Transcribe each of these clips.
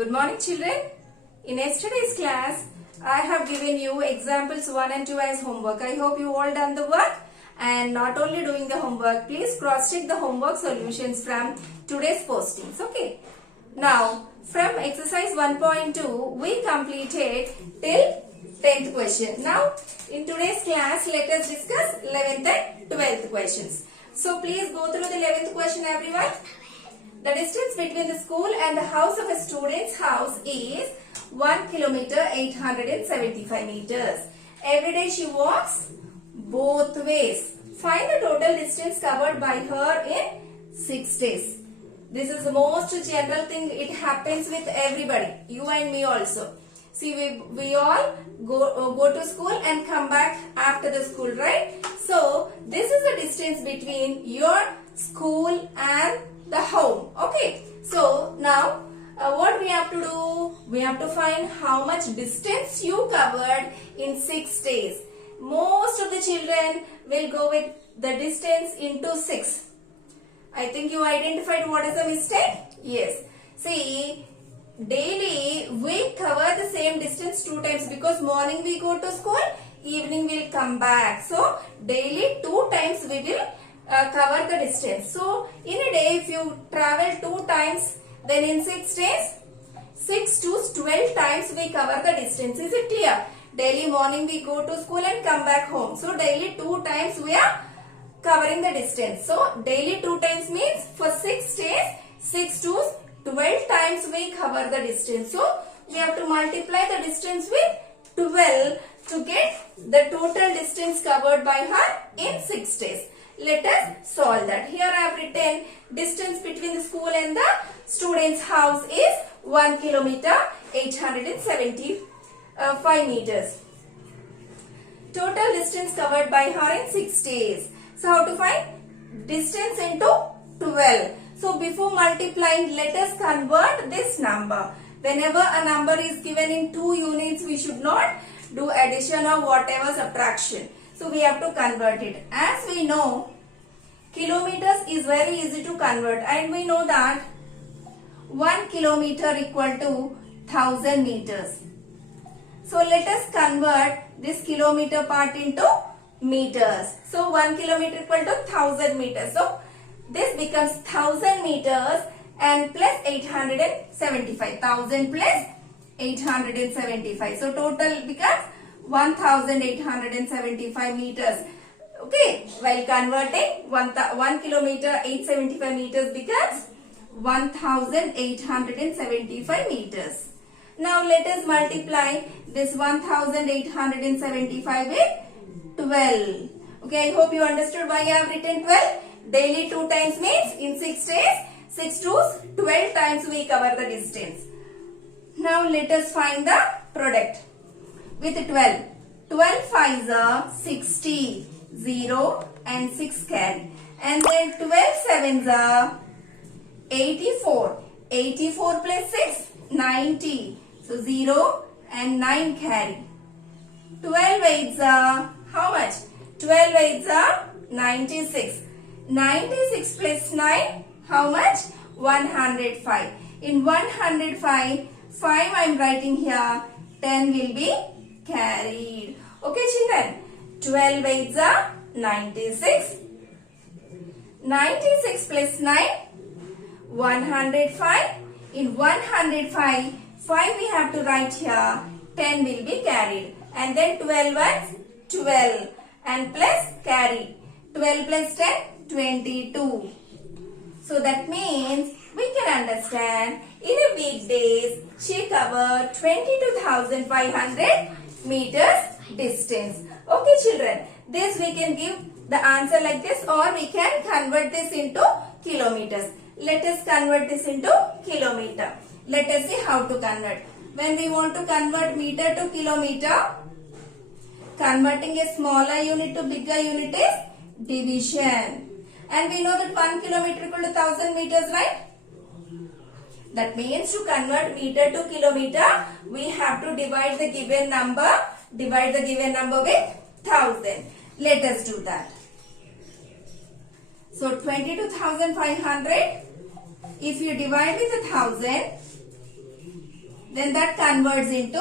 Good morning, children. In yesterday's class, I have given you examples 1 and 2 as homework. I hope you all done the work, and not only doing the homework, please cross-check the homework solutions from today's postings. Okay. Now, from exercise 1.2, we completed till 10th question. Now, in today's class, let us discuss 11th and 12th questions. So, please go through the 11th question, everyone. The distance between the school and the house of a student's house is 1 kilometer 875 meters. Every day she walks both ways. Find the total distance covered by her in 6 days. This is the most general thing. It happens with everybody. You and me also. See, we all go to school and come back after the school, right? So, this is the distance between your school and the home. Okay. So, now what we have to do? We have to find how much distance you covered in 6 days. Most of the children will go with the distance into 6. I think you identified what is the mistake? Yes. See, daily we cover the same distance 2 times because morning we go to school, evening we will come back. So, daily 2 times we will cover the distance. So, in a day if you travel 2 times, then in 6 days, 6 to 12 times we cover the distance. Is it clear? Daily morning we go to school and come back home. So, daily 2 times we are covering the distance. So, daily 2 times means for 6 days, 6 to 12 times we cover the distance. So, we have to multiply the distance with 12 to get the total distance covered by her in 6 days. Let us solve that. Here I have written distance between the school and the student's house is 1 kilometer 875 meters. Total distance covered by her in 6 days. So, how to find? Distance into 12. So, before multiplying, let us convert this number. Whenever a number is given in 2 units, we should not do addition or whatever subtraction. So, we have to convert it. As we know, kilometers is very easy to convert, and we know that 1 kilometer equal to 1000 meters. So, let us convert this kilometer part into meters. So, 1 kilometer equal to 1000 meters. So, this becomes 1000 meters and plus 875. 1000 plus 875. So, total becomes 1875 meters. Okay. While converting, 1 kilometer 875 meters becomes 1875 meters. Now, let us multiply this 1875 with 12. Okay. I hope you understood why I have written 12. Daily 2 times means in 6 days, 6 to 12 times we cover the distance. Now, let us find the product with 12. 12 5s are 60, 0 and 6 carry. And then 12 7s are 84. 84 plus 6, 90. So, 0 and 9 carry. 12 8s are how much? 12 8s are 96. 96 plus 9, how much? 105. In 105, 5 I am writing here, 10 will be carried. Okay, children. 12 8s are 96. 96 plus 9, 105. In 105, 5 we have to write here, 10 will be carried. And then 12 ones, 12 and plus carried. 12 plus 10, 22. So that means we can understand in a weekdays she covered 22,500 meters distance. Okay, children. This we can give the answer like this, or we can convert this into kilometers. Let us convert this into kilometer. Let us see how to convert. When we want to convert meter to kilometer, converting a smaller unit to bigger unit is division. And we know that 1 kilometer equal to 1000 meters, right? That means to convert meter to kilometer, we have to divide the given number with 1000. Let us do that. So 22,500, if you divide with 1000, then that converts into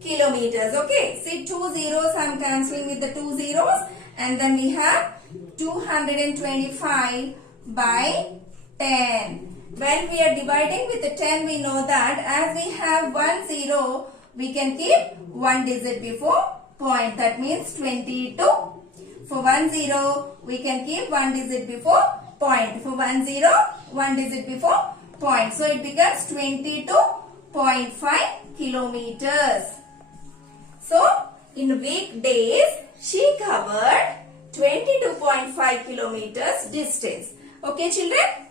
kilometers. Okay, see 2 zeros, I am cancelling with the 2 zeros, and then we have 225 by 10. When we are dividing with the 10, we know that as we have 1 zero, we can keep 1 digit before point. That means 22. For 1 zero, we can keep 1 digit before point. For 1 zero, 1 digit before point. So it becomes 22.5 kilometers. So in weekdays, she covered 22.5 kilometers distance. Okay, children?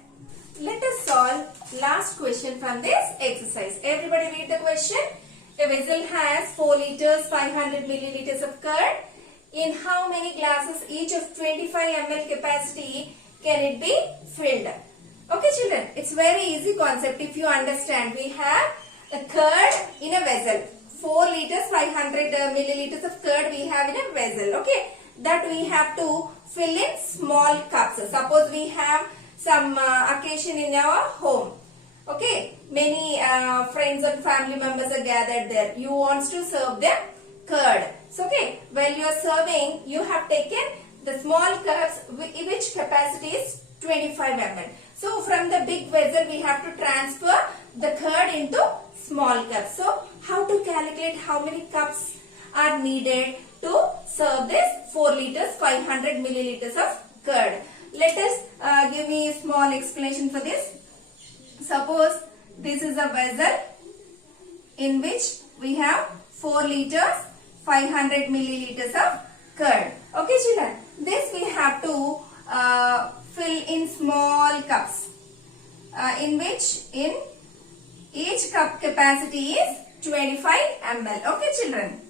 Let us solve last question from this exercise. Everybody read the question. A vessel has 4 liters 500 milliliters of curd. In how many glasses each of 25 ml capacity can it be filled? Okay, children, it's very easy concept if you understand. We have a curd in a vessel. 4 liters 500 milliliters of curd we have in a vessel. Okay, that we have to fill in small cups. Suppose we have some occasion in our home. Okay, many friends and family members are gathered there. You want to serve them curd. So, okay, while you are serving, you have taken the small cups which capacity is 25 ml. So, from the big vessel, we have to transfer the curd into small cups. So, how to calculate how many cups are needed to serve this 4 liters 500 milliliters of curd? Let us give me a small explanation for this. Suppose this is a vessel in which we have 4 liters 500 milliliters of curd. Okay, children, this we have to fill in small cups in which in each cup capacity is 25 ml. Okay, children.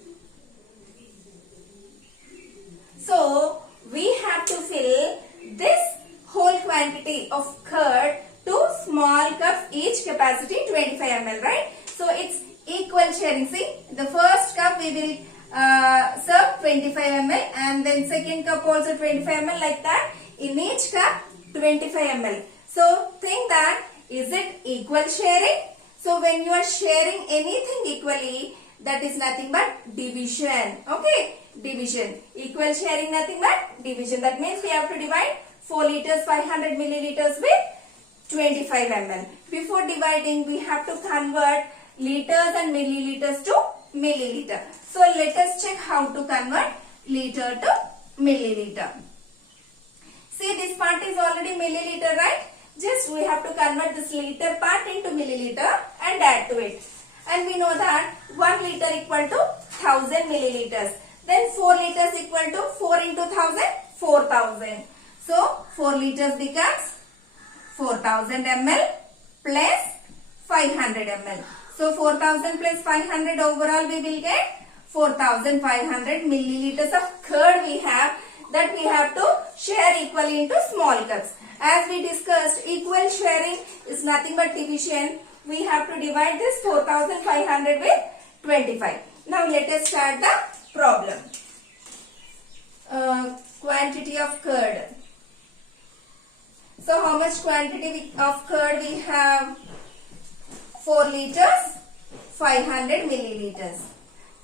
So we have to fill this whole quantity of curd to small cups, each capacity 25 ml, right? So it's equal sharing. See, the first cup we will serve 25 ml, and then second cup also 25 ml, like that. In each cup 25 ml. So think that, is it equal sharing? So when you are sharing anything equally, that is nothing but division. Okay, division. Equal sharing, nothing but division. That means we have to divide 4 liters 500 milliliters with 25 ml. Before dividing, we have to convert liters and milliliters to milliliter. So let us check how to convert liter to milliliter. See, this part is already milliliter, right? Just we have to convert this liter part into milliliter and add to it. And we know that 1 liter equal to 1000 milliliters. Then 4 liters equal to 4 into 1000, 4000. So 4 liters becomes 4000 ml plus 500 ml. So 4000 plus 500, overall we will get 4500 milliliters of curd we have, that we have to share equally into small cups. As we discussed, equal sharing is nothing but division. We have to divide this 4500 with 25. Now let us start the problem. Quantity of curd. So how much quantity of curd we have? 4 liters 500 milliliters.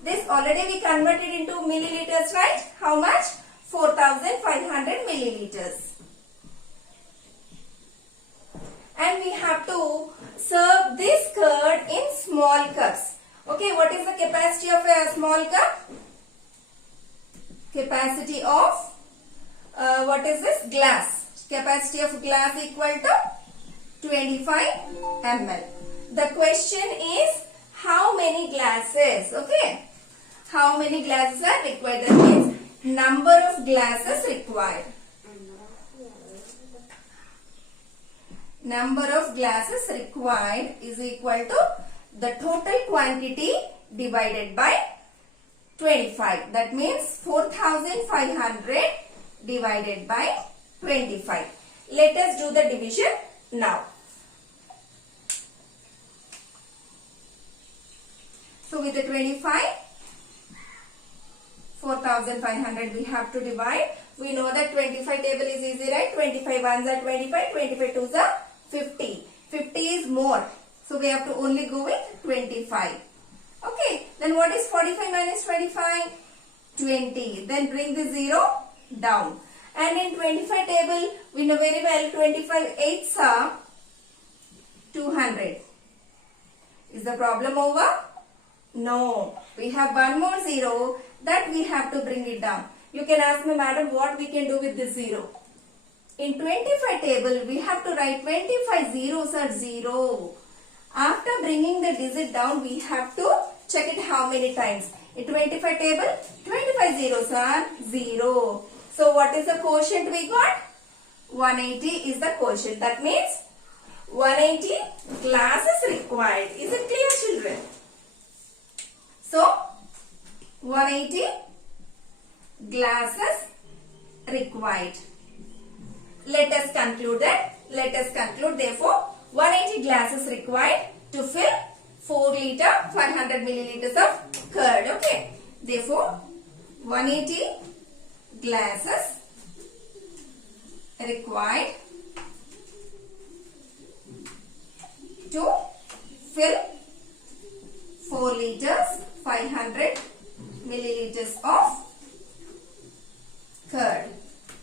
This already we converted into milliliters, right? How much? 4500 milliliters. And we have to serve this curd in small cups. Okay, what is the capacity of a small cup? Capacity of what is this? Glass. Capacity of glass equal to 25 ml. The question is how many glasses? Okay, how many glasses are required? That means number of glasses required. Number of glasses required is equal to the total quantity divided by 25. That means 4500 divided by 25. Let us do the division now. So with the 25, 4500 we have to divide. We know that 25 table is easy, right? 25 ones are 25, 25 twos are 50. 50 is more. So So we have to only go with 25. Okay. Then what is 45 minus 25? 20. Then bring the 0 down. And in 25 table, we know very well 25 8s are 200. Is the problem over? No. We have one more 0 that we have to bring it down. You can ask me, madam, what we can do with this 0? In 25 table, we have to write 25 zeros are 0. After bringing the digit down, we have to check it how many times. In 25 table, 25 zeros are 0. So what is the quotient we got? 180 is the quotient. That means 180 glasses required. Is it clear, children? So 180 glasses required. Let us conclude that. Let us conclude therefore 180 glasses required to fill 4 liter 500 milliliters of curd. Okay. Therefore 180 glasses required to fill 4 liters 500 milliliters of curd.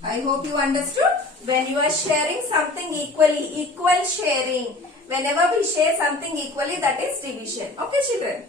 I hope you understood. When you are sharing something equally, equal sharing. Whenever we share something equally, that is division. Okay, children.